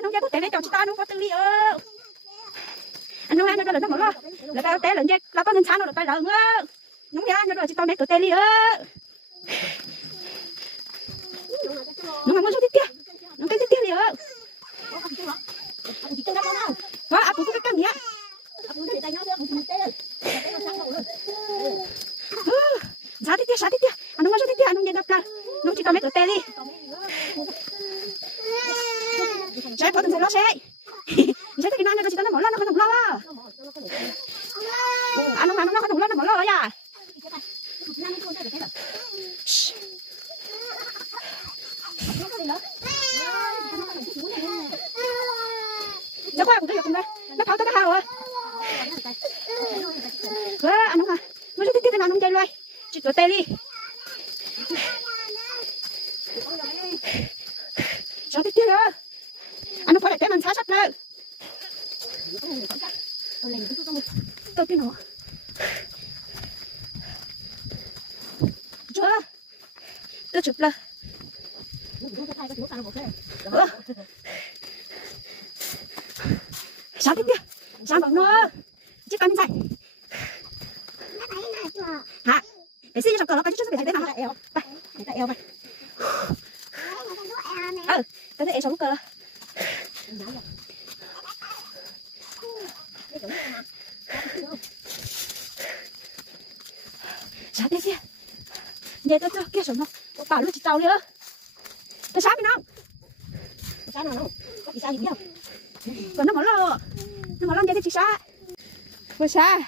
anh không dám té này chồng ta không có tư lý ơ anh không ăn nó là nó mở là tao té lần dây là có nên sáng nó được tay lợn ơ nóng giá nó rồi chị tao này tự té đi ơ nó mà muốn số tiếp kia nó cái tiếp kia đi ơ quá áp cái căng nhá giá tiếp kia anh không có số tiếp kia anh không dám đập nó chỉ tao này tự té đi saya potong saya losek. Saya tak kenal kita nak mola nak mola lah. Anu nak mola lah ya. Chắc qua cũng được không đây? Nó tháo tới cái hào à? Anu ha, nó rất thích cái nào nông chơi loài, chỉ cho tê đi. Sao thích thế đó? Anh không phải là cái mình xá sắp đâu. Tôi cái nó. Chưa. Tôi chụp là. Sao tiếp kia? Sao bằng nó? Chứ con dạy. Hả? Để xin cho cờ nó cái chút để thấy thế nào? Đây, để tại eo mày. Cái này sống cờ. Sao thế kia? Vậy tôi cho kia sống không? Tôi bảo luôn chị tàu đi ơ. Tôi sáng bên không? Sáng nào đâu? Có bị sao gì biết không? Còn nó mở lo vậy thì chị xa. Vừa xa.